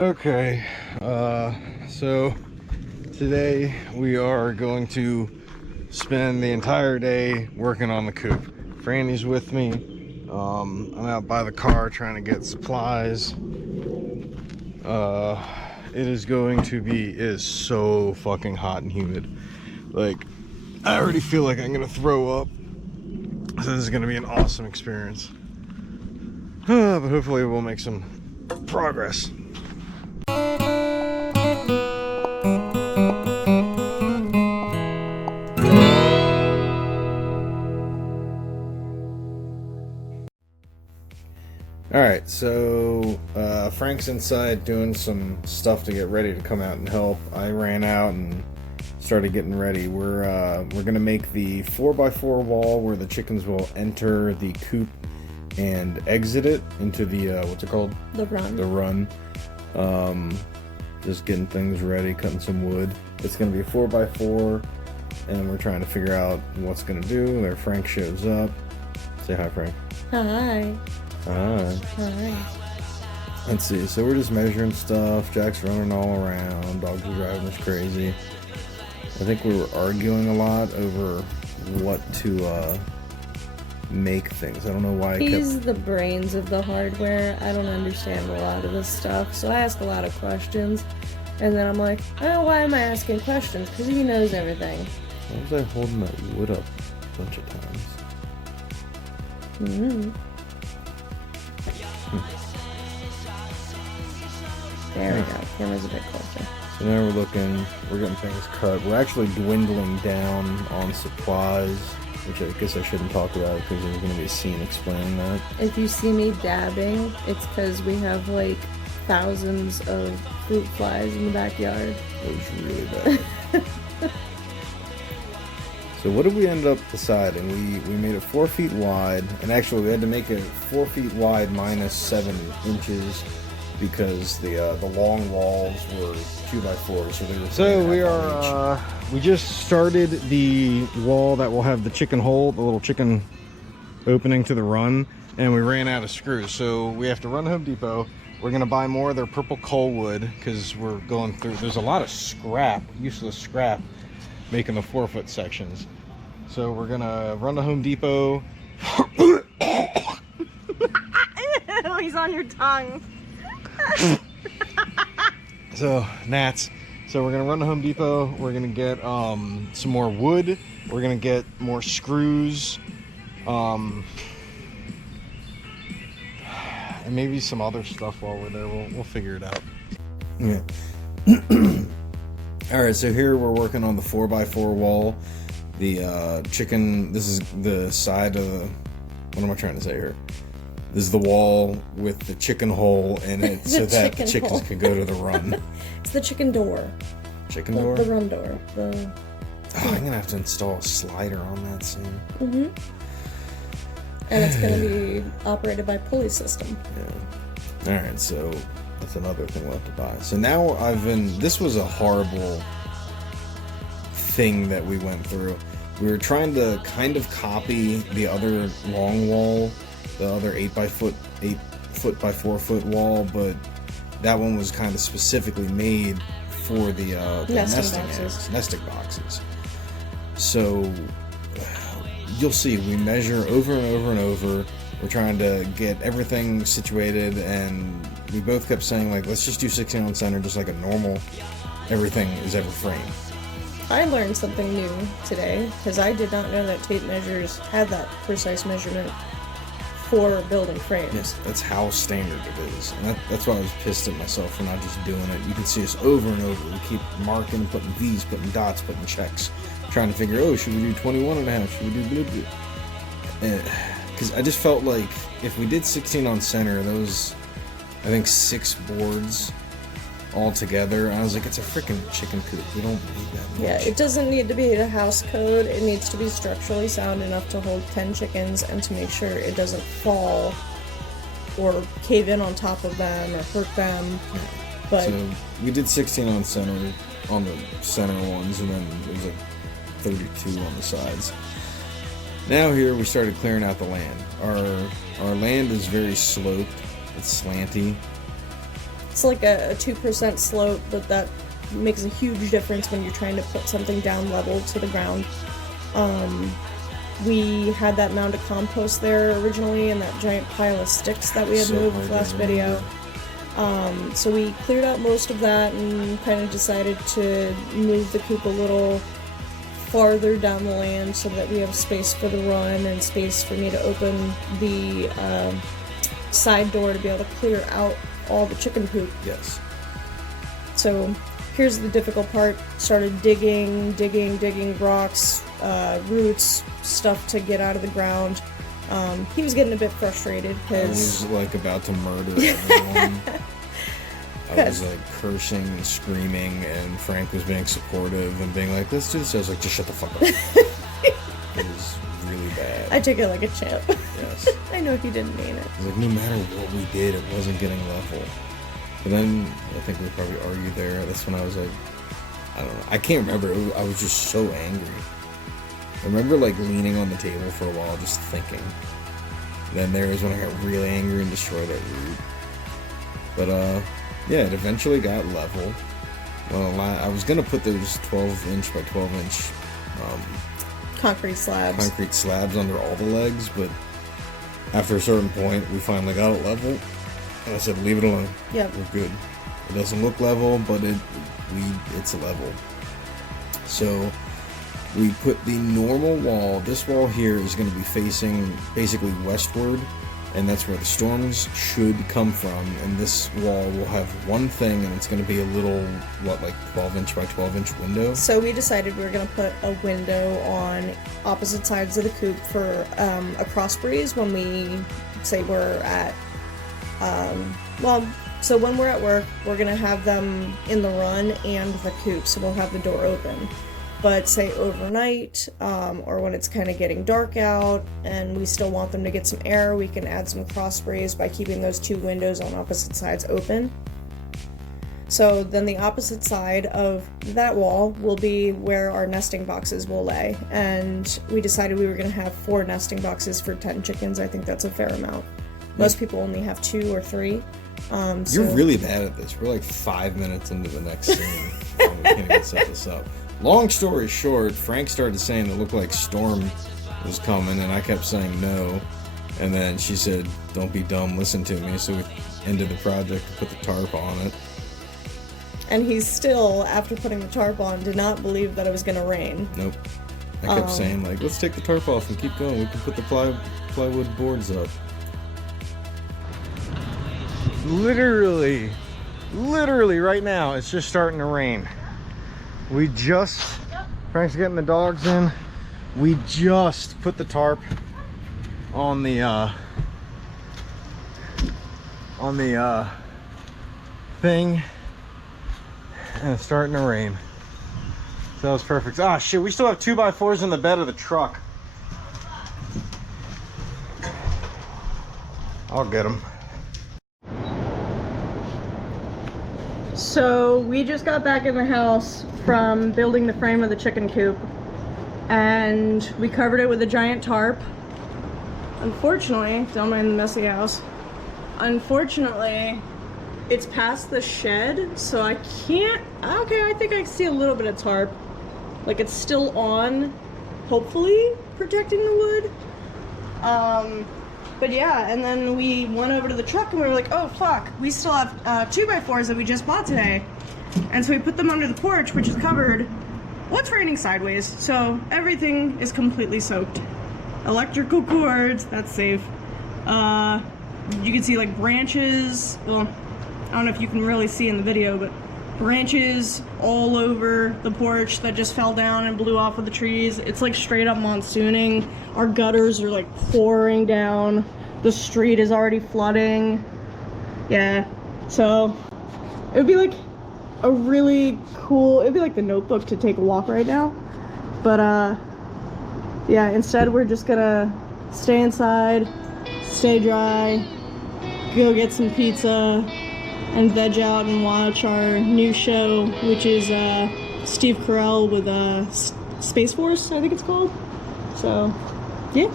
Okay, so today we are going to spend the entire day working on the coop. Franny's with me. I'm out by the car trying to get supplies. It is so fucking hot and humid. Like, I already feel like I'm gonna throw up. So this is gonna be an awesome experience. But hopefully we'll make some progress. Alright, so Frank's inside doing some stuff to get ready to come out and help. I ran out and started getting ready. We're gonna make the 4x4 wall where the chickens will enter the coop and exit it into the what's it called? The run. The run. Just getting things ready, cutting some wood. It's gonna be a 4x4, and we're trying to figure out what's gonna do. There, Frank shows up. Say hi, Frank. Hi. Hi. Hi. Let's see. So we're just measuring stuff. Jack's running all around. Dogs are driving us crazy. I think we were arguing a lot over what to make things. I don't know why. He's the brains of the hardware. I don't understand a lot of this stuff, so I ask a lot of questions, and then I'm like, oh, why am I asking questions? Because he knows everything. Why was I holding that wood up a bunch of times? There we go. Camera's a bit closer. So now we're getting things cut. We're actually dwindling down on supplies, which I guess I shouldn't talk about because there's going to be a scene explaining that. If you see me dabbing, it's because we have like thousands of fruit flies in the backyard. It was really bad. So what did we end up deciding? We made it 4 feet wide, and actually we had to make it 4 feet wide minus 7 inches because the long walls were 2x4, so they were. So we just started the wall that will have the chicken hole, the little chicken opening to the run, and we ran out of screws, so we have to run to Home Depot. We're gonna buy more of their purple coal wood because we're going through. There's a lot of scrap, useless scrap, making the 4-foot sections. So we're gonna run to Home Depot. He's on your tongue. So gnats. So we're gonna run to Home Depot. We're gonna get some more wood. We're gonna get more screws, and maybe some other stuff while we're there. We'll figure it out. Yeah. All right. So here we're working on the 4x4 wall. The chicken. This is the side of the. What am I trying to say here? This is the wall with the chicken hole in it so that the chickens can go to the run. It's the chicken door. Chicken door? The run door. Oh, I'm going to have to install a slider on that soon. And it's going to be operated by pulley system. Yeah. Alright, so that's another thing we'll have to buy. So now this was a horrible thing that we went through. We were trying to kind of copy the other long wall, the other 8 foot by 4 foot wall, but that one was kind of specifically made for the nesting boxes. So you'll see, we measure over and over and over. We're trying to get everything situated, and we both kept saying, like, let's just do 16 on center, just like a normal everything is ever framed. I learned something new today because I did not know that tape measures had that precise measurement for building frames. Yes, that's how standard it is. And that's why I was pissed at myself for not just doing it. You can see us over and over. We keep marking, putting V's, putting dots, putting checks, trying to figure, oh, should we do 21 and a half? Should we do blue? Because I just felt like if we did 16 on center, those, I think, 6 boards all together, I was like, it's a freaking chicken coop. We don't need that much. Yeah, it doesn't need to be a house code. It needs to be structurally sound enough to hold 10 chickens and to make sure it doesn't fall or cave in on top of them or hurt them. But so we did 16 on center, on the center ones, and then it was like 32 on the sides. Now here we started clearing out the land. Our land is very sloped. It's slanty. It's like a 2% slope, but that makes a huge difference when you're trying to put something down level to the ground. We had that mound of compost there originally and that giant pile of sticks that we had moved last video. So we cleared out most of that and kind of decided to move the coop a little farther down the land so that we have space for the run and space for me to open the side door to be able to clear out all the chicken poop. Yes. So here's the difficult part. Started digging rocks, roots, stuff to get out of the ground. He was getting a bit frustrated I because was like about to murder everyone. I was like cursing and screaming, and Frank was being supportive and being like, let's do this. I was like, just shut the fuck up. It was really bad. I took it like a champ. Yes. I know he didn't mean it. I was like, no matter what we did, it wasn't getting level. But then I think we probably argued there. That's when I was like, I don't know. I can't remember. I was just so angry. I remember like leaning on the table for a while, just thinking. Then there was when I got really angry and destroyed that root. But yeah, it eventually got level. Well, I was gonna put those 12-inch by 12-inch Concrete slabs under all the legs, but after a certain point, we finally got it level. And I said, leave it alone. Yep. We're good. It doesn't look level, but it's level. So we put the normal wall. This wall here is going to be facing basically westward, and that's where the storms should come from. And this wall will have one thing, and it's going to be a little, like 12-inch by 12-inch window. So we decided we were going to put a window on opposite sides of the coop for a cross breeze when we say we're at so when we're at work, we're going to have them in the run and the coop, so we'll have the door open. But say overnight, or when it's kind of getting dark out and we still want them to get some air, we can add some cross breeze by keeping those two windows on opposite sides open. So then the opposite side of that wall will be where our nesting boxes will lay. And we decided we were going to have 4 nesting boxes for 10 chickens. I think that's a fair amount. Most people only have 2 or 3. You're really bad at this. We're like 5 minutes into the next scene. We can't even set this up. Long story short, Frank started saying it looked like storm was coming, and I kept saying no. And then she said, don't be dumb, listen to me. So we ended the project and put the tarp on it. And he still, after putting the tarp on, did not believe that it was going to rain. Nope. I kept saying, like, let's take the tarp off and keep going. We can put the plywood boards up. Literally right now, it's just starting to rain. Frank's getting the dogs in. We just put the tarp on the thing, and it's starting to rain. So that was perfect. Ah, shit, we still have 2x4s in the bed of the truck. I'll get them. So we just got back in the house from building the frame of the chicken coop, and we covered it with a giant tarp. Unfortunately, don't mind the messy house. Unfortunately, it's past the shed, so I can't. Okay, I think I see a little bit of tarp. Like it's still on, hopefully protecting the wood. But yeah, and then we went over to the truck and we were like, oh fuck, we still have 2x4s that we just bought today. And so we put them under the porch, which is covered. Well, it's raining sideways, so everything is completely soaked. Electrical cords, that's safe. You can see like branches, well, I don't know if you can really see in the video, but branches all over the porch that just fell down and blew off of the trees. It's like straight up monsooning. Our gutters are like pouring down. The street is already flooding. Yeah, so it would be like a really cool, it'd be like The Notebook to take a walk right now. But yeah, instead we're just gonna stay inside, stay dry, go get some pizza, and veg out and watch our new show, which is Steve Carell with Space Force, I think it's called. So, yeah.